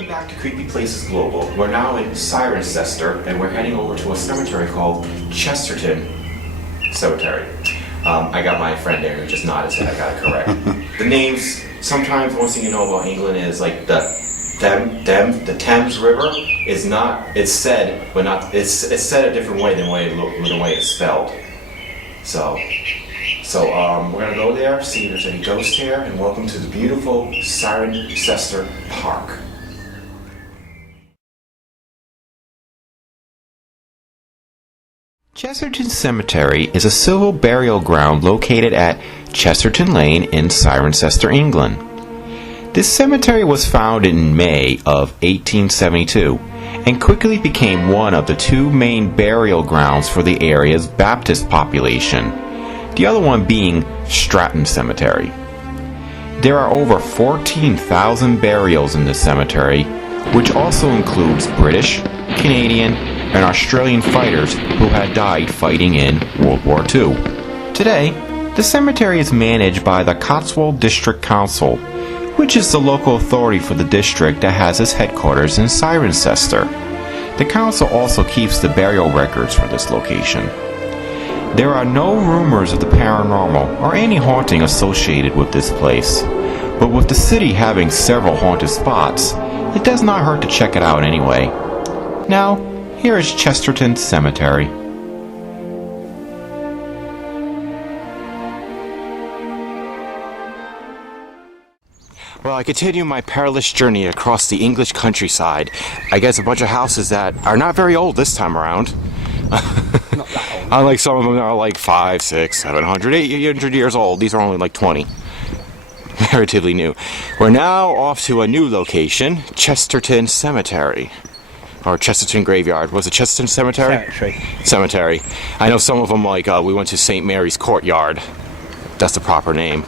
Welcome back to Creepy Places Global. We're now in Cirencester, and we're heading over to a cemetery called Chesterton Cemetery. I got my friend there who just nodded, so I got it correct. The names, sometimes one thing you know about England is like the Thames River is not, it's said, but not, it's said a different way than the way it's spelled. So we're gonna go there, see if there's any ghosts here, and welcome to the beautiful Cirencester Park. Chesterton Cemetery is a civil burial ground located at Chesterton Lane in Cirencester, England. This cemetery was founded in May of 1872 and quickly became one of the two main burial grounds for the area's Baptist population, the other one being Stratton Cemetery. There are over 14,000 burials in this cemetery, which also includes British, Canadian, and Australian fighters who had died fighting in World War II. Today, the cemetery is managed by the Cotswold District Council, which is the local authority for the district that has its headquarters in Cirencester. The council also keeps the burial records for this location. There are no rumors of the paranormal or any haunting associated with this place, but with the city having several haunted spots, it does not hurt to check it out anyway. Now, here is Chesterton Cemetery. Well, I continue my perilous journey across the English countryside. I guess a bunch of houses that are not very old this time around. Not that old. Unlike some of them are like 5, 6, 700, 800 years old. These are only like 20. Relatively new. We're now off to a new location, Chesterton Cemetery. Or Chesterton Graveyard. Was it Chesterton Cemetery? Cemetery. I know some of them, like, we went to St. Mary's Courtyard. That's the proper name.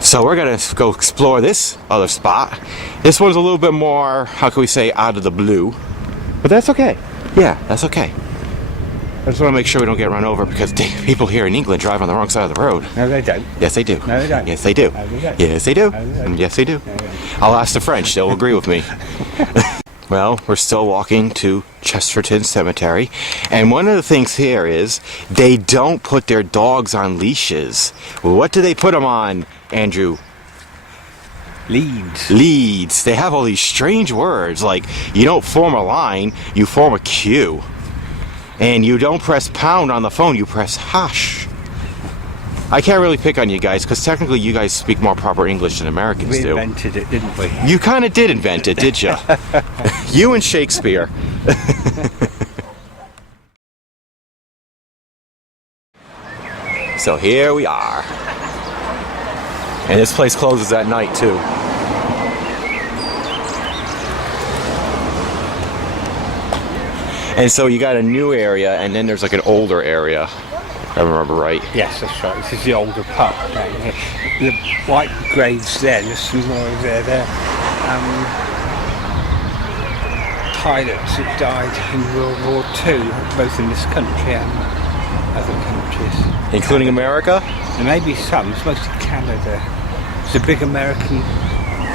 So we're gonna go explore this other spot. This one's a little bit more, how can we say, out of the blue. But that's okay. Yeah, that's okay. I just want to make sure we don't get run over because people here in England drive on the wrong side of the road. No, they don't. Yes, they do. No, they don't. Yes, they do. No, they don't. Yes, they do. No, they don't. Yes, they do. No, they don't. I'll ask the French. They'll agree with me. Well, we're still walking to Chesterton Cemetery, and one of the things here is they don't put their dogs on leashes. What do they put them on, Andrew? Leads. Leads. They have all these strange words, like you don't form a line, you form a queue. And you don't press pound on the phone, you press hush. I can't really pick on you guys, because technically you guys speak more proper English than Americans We do. invented it, didn't we? You kind of did invent it, did you? You and Shakespeare. So here we are. And this place closes at night too. And so you got a new area, and then there's like an older area, if I remember right. Yes, that's right. This is the older part down here. The white graves there, there's some more there. Pilots that died in World War II, both in this country and other countries. Including America? There may be some, it's mostly Canada. It's a big American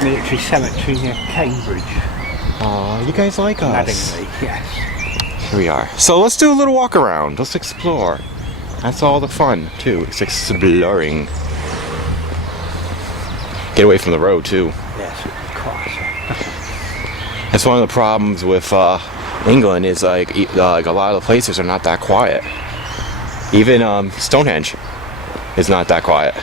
military cemetery near Cambridge. Aw, you guys like us. Mattingly, yes. Here we are. So let's do a little walk around. Let's explore. That's all the fun, too. It's exploring. Get away from the road, too. Yes, of course. That's one of the problems with England is like a lot of the places are not that quiet. Even Stonehenge is not that quiet.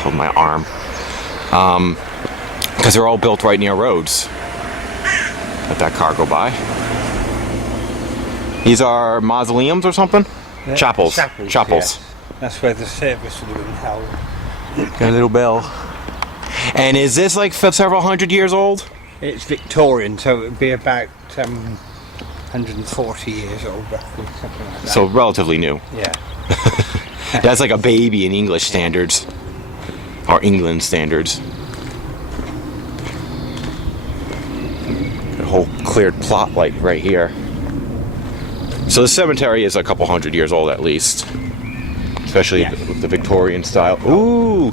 Hold my arm. Because they're all built right near roads. Let that car go by. These are mausoleums or something? Yeah, Chapels. Chapels. Chapels. Yes. That's where the service would have been held. Got a little bell. And is this like several hundred years old? It's Victorian, so it would be about 140 years old, roughly, something like that. So relatively new. Yeah. That's like a baby in English standards. Or England standards. Got a whole cleared plot like right here. So the cemetery is a couple hundred years old at least. Especially with the Victorian style. Ooh!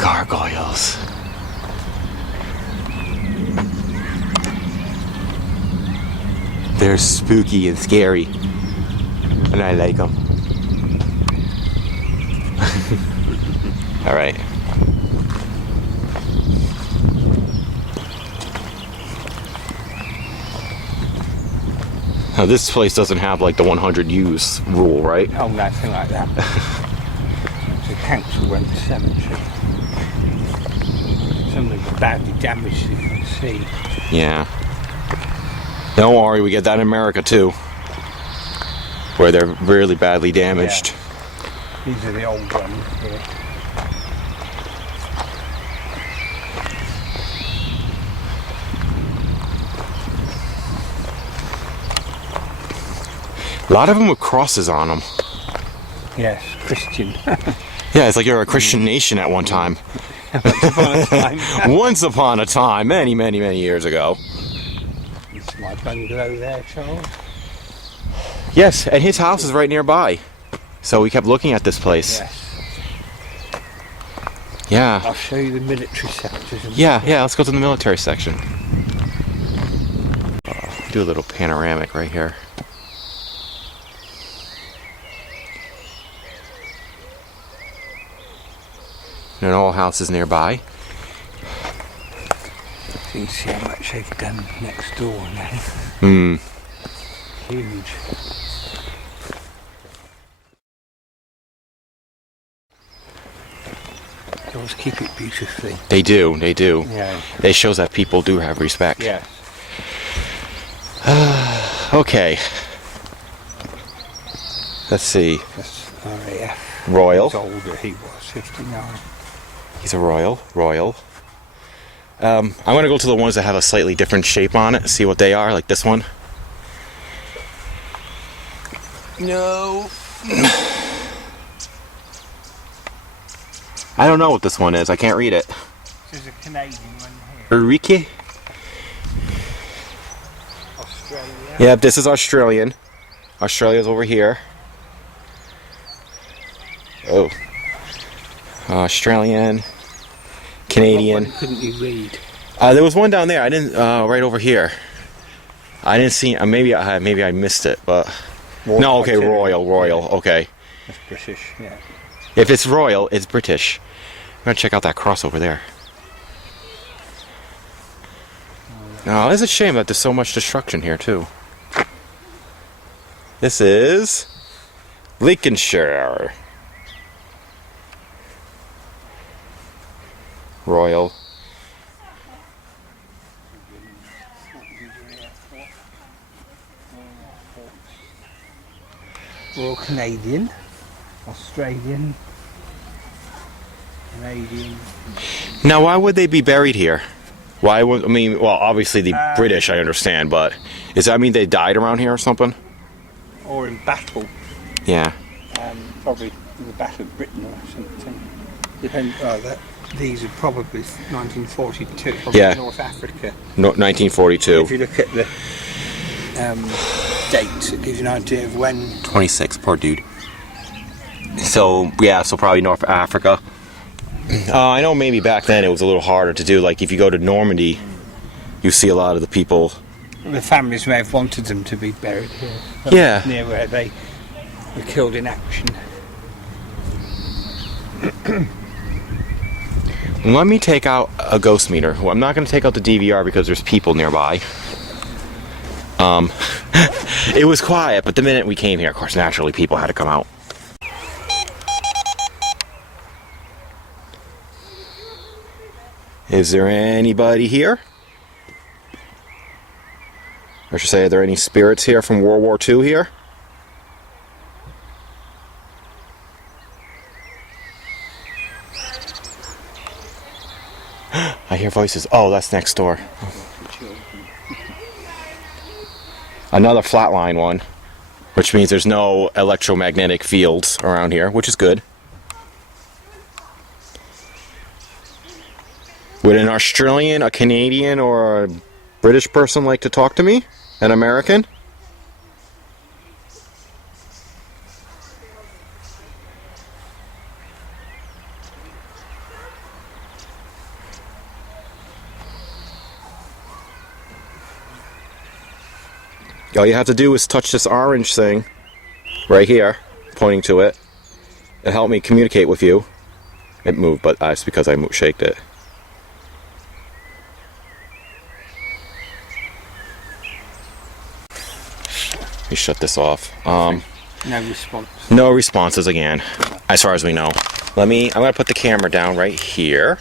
Gargoyles. They're spooky and scary. And I like them. Alright. Now this place doesn't have like the 100 use rule, right? Oh, nothing like that. It's a council-run cemetery. Some of them are badly damaged, as you can see. Yeah. Don't worry, we get that in America too. Where they're really badly damaged. Yeah. These are the old ones here. A lot of them with crosses on them. Yes, Christian. Yeah, it's like you're a Christian nation at one time. Once upon a time. Once upon a time, many, many, many years ago. It's my bungalow there, Charles. Yes, and his house is right nearby. So we kept looking at this place. Yes. Yeah. I'll show you the military sectors. Yeah, let's go to the military section. Do a little panoramic right here. And all houses nearby. You can see how much they've done next door now. Huge. They always keep it beautifully. They do. Yeah. It shows that people do have respect. Yes. Okay. Let's see. That's RAF. Royal. He was older, he was 59. He's a royal. I'm going to go to the ones that have a slightly different shape on it, see what they are, like this one. No. I don't know what this one is. I can't read it. This is a Canadian one here. Enrique? Australia. Yep, this is Australian. Australia's over here. Oh. Australian. Canadian. What one couldn't you read? There was one down there. I didn't. Right over here. I didn't see. Maybe I missed it, but no. Okay, royal. Okay. That's British. Yeah. If it's royal, it's British. I'm gonna check out that cross over there. No, it's a shame that there's so much destruction here too. This is Lincolnshire. Royal. Royal Canadian, Australian, Canadian. Now, why would they be buried here? Why would, I mean, well, obviously the British, I understand, but does that mean they died around here or something? Or in battle. Yeah. Probably in the Battle of Britain or something. These are probably 1942, probably Yeah. North Africa. No, 1942. If you look at the dates, it gives you an idea of when. 26, poor dude. So, yeah, so probably North Africa. I know maybe back then it was a little harder to do. Like, if you go to Normandy, you see a lot of the people. The families may have wanted them to be buried here. Yeah. Near where they were killed in action. Let me take out a ghost meter. Well, I'm not going to take out the DVR because there's people nearby. It was quiet, but the minute we came here, of course, naturally people had to come out. Is there anybody here? Or should I say, are there any spirits here from World War II here? I hear voices. Oh, that's next door. Another flatline one, which means there's no electromagnetic fields around here, which is good. Would an Australian, a Canadian, or a British person like to talk to me? An American? All you have to do is touch this orange thing right here, pointing to it. It helped me communicate with you. It moved, but that's because I shaked it. Let me shut this off. No response. No responses again, as far as we know. I'm gonna put the camera down right here,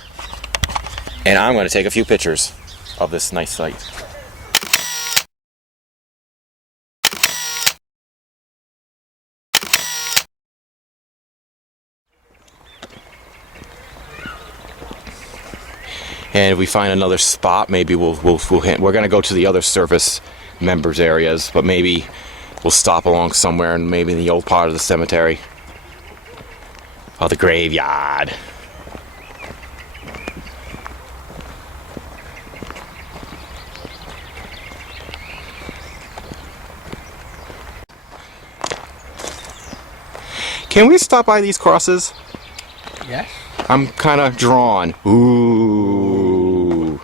and I'm gonna take a few pictures of this nice site. And if we find another spot, maybe we'll hit. We're gonna go to the other service members areas, but maybe we'll stop along somewhere, and maybe in the old part of the cemetery. Oh, the graveyard. Can we stop by these crosses? Yes. I'm kind of drawn. Ooh.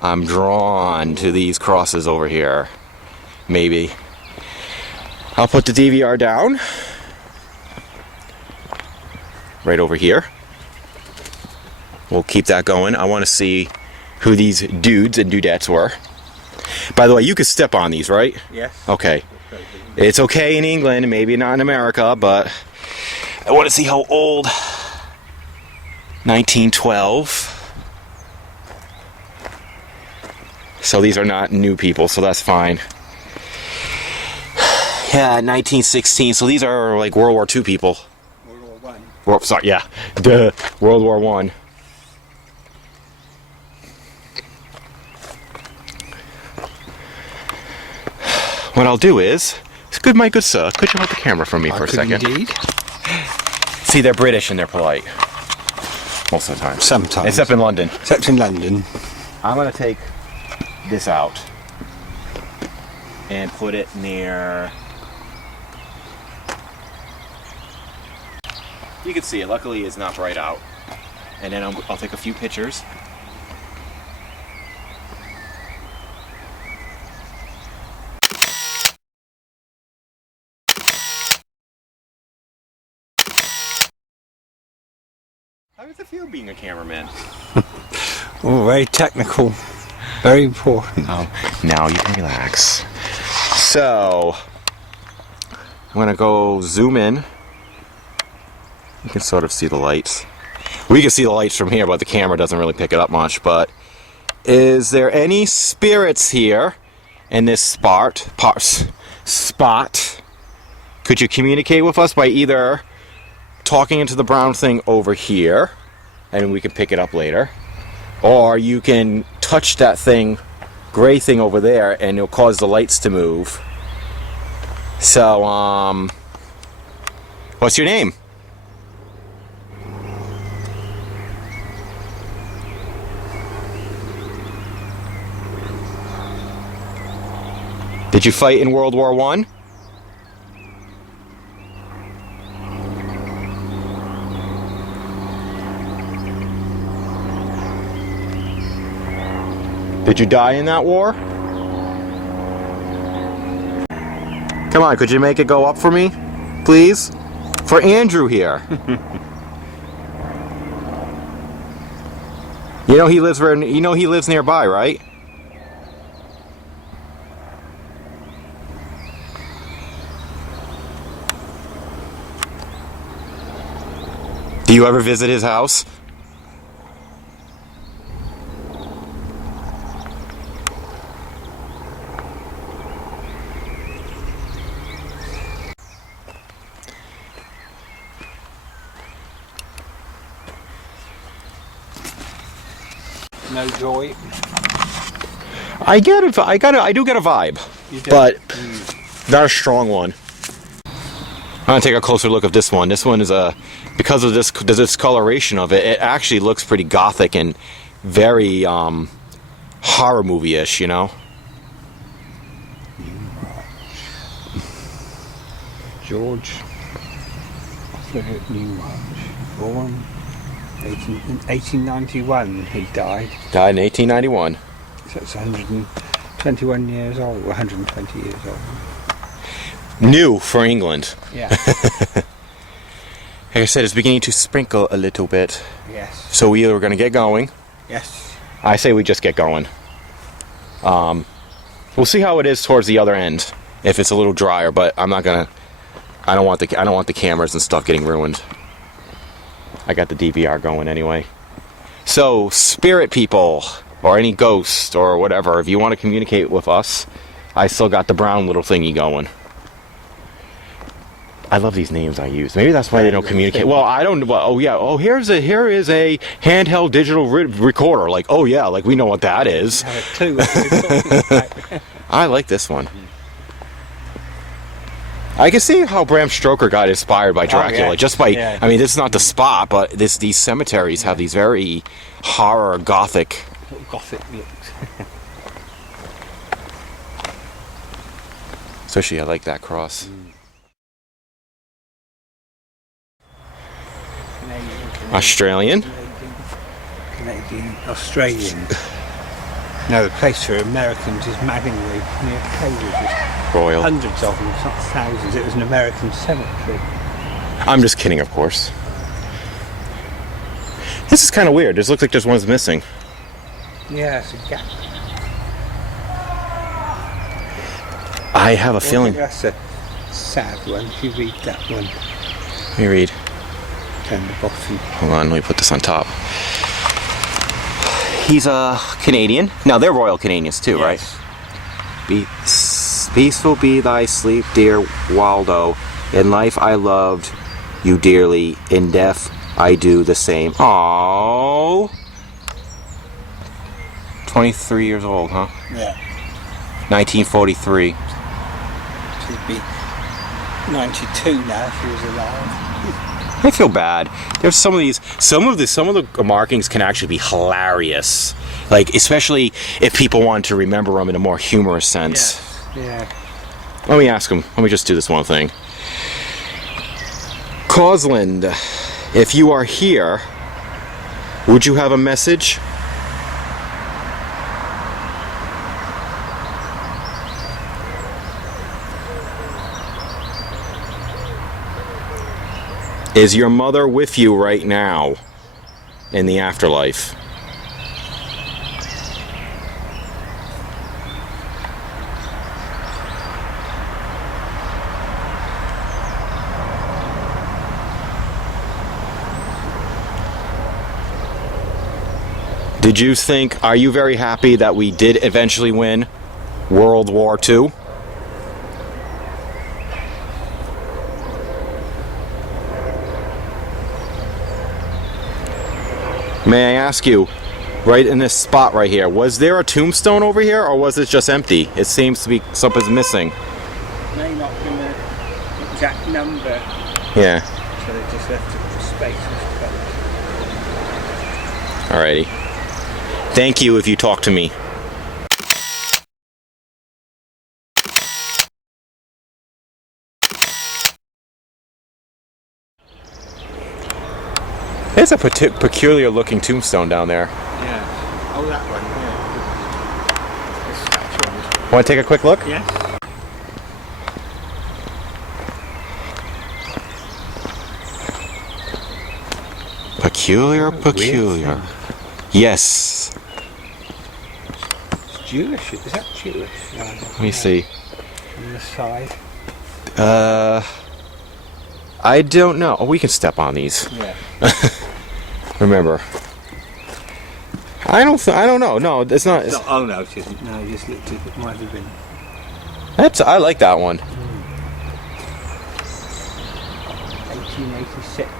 I'm drawn to these crosses over here. Maybe. I'll put the DVR down. Right over here. We'll keep that going. I want to see who these dudes and dudettes were. By the way, you could step on these, right? Yes. Okay. It's okay in England, maybe not in America, but I want to see how old. 1912. So these are not new people, so that's fine. Yeah, 1916. So these are like World War II people. World War One. Sorry, yeah. Duh. World War One. What I'll do is, my good sir, could you hold the camera for me for a second? Indeed. See, they're British and they're polite. Most of the time. Sometimes. Except in London. Except in London. I'm going to take this out and put it near. You can see it. Luckily, it's not bright out. And then I'll take a few pictures. How does it feel being a cameraman? Oh, very technical. Very important. Now you can relax. So, I'm going to go zoom in. You can sort of see the lights. We can see the lights from here, but the camera doesn't really pick it up much. But is there any spirits here in this spot? Could you communicate with us by either talking into the brown thing over here, and we can pick it up later, or you can touch that thing, gray thing over there, and it'll cause the lights to move. So, what's your name? Did you fight in World War One? Did you die in that war? Come on, could you make it go up for me, please? For Andrew here. You know he lives nearby, right? Do you ever visit his house? No joy. I do get a vibe, but not a strong one. I'm gonna take a closer look at this one. This one is because of this discoloration of it. It actually looks pretty gothic and very horror movie-ish, you know. George Philip Newmarch, born 1891. He died. Died in 1891. So it's 100 21 years old, 120 years old. New for England. Yeah. Like I said, it's beginning to sprinkle a little bit. Yes. So we either going to get going. Yes. I say we just get going. We'll see how it is towards the other end. If it's a little drier, but I'm not gonna. I don't want the cameras and stuff getting ruined. I got the DVR going anyway. So, spirit people, or any ghost, or whatever, if you want to communicate with us, I still got the brown little thingy going. I love these names I use. Maybe that's why they don't communicate. Well, I don't. Well, oh yeah. Oh, here is a handheld digital recorder. Like, oh yeah, like we know what that is. I have a clue what you're talking about. I like this one. I can see how Bram Stoker got inspired by Dracula. yeah. Just by, Yeah. I mean, this is not the spot, but these cemeteries have these very horror, gothic. Gothic looks. Especially, I like that cross. Australian. Canadian, Australian. No, the place for Americans is Madingley, near Cambridge. Royal. Hundreds of them, it's not thousands. It was an American cemetery. I'm just kidding, of course. This is kind of weird. This looks like there's one's missing. Yeah, it's a gap. I have a feeling. That's a sad one. If you read that one, Let me read. down the bottom. Hold on, let me put this on top. He's a Canadian. Now, they're Royal Canadians too, right? Peaceful be thy sleep, dear Waldo. In life I loved you dearly. In death I do the same. Aww. 23 years old, huh? Yeah. 1943. She'd be 92 now if he was alive. I feel bad. There's some of the markings can actually be hilarious. Like, especially if people want to remember them in a more humorous sense. Yeah. Let me ask him. Let me just do this one thing. Cotswold, if you are here, would you have a message? Is your mother with you right now in the afterlife? Did you think, are you very happy that we did eventually win World War II? May I ask you, right in this spot right here, was there a tombstone over here or was it just empty? It seems to be something's missing. They're not going to exact number. Yeah. So they just left it for space and Alrighty. Thank you if you talk to me. There's a peculiar looking tombstone down there. Yeah. Oh, that one. Yeah. This statue. Want to take a quick look? Yes. Peculiar. Yes. It's Jewish. Is that Jewish? No, Let me see. On the side. I don't know. Oh, we can step on these. Yeah. Remember. I don't know. No, it's not. No, oh no, it isn't. No, you just looked at it. Might have been. I like that one. 1886.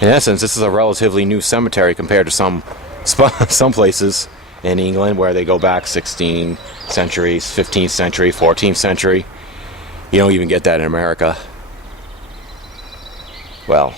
In essence, this is a relatively new cemetery compared to some places in England where they go back 16 centuries, 15th century, 14th century. You don't even get that in America. Well,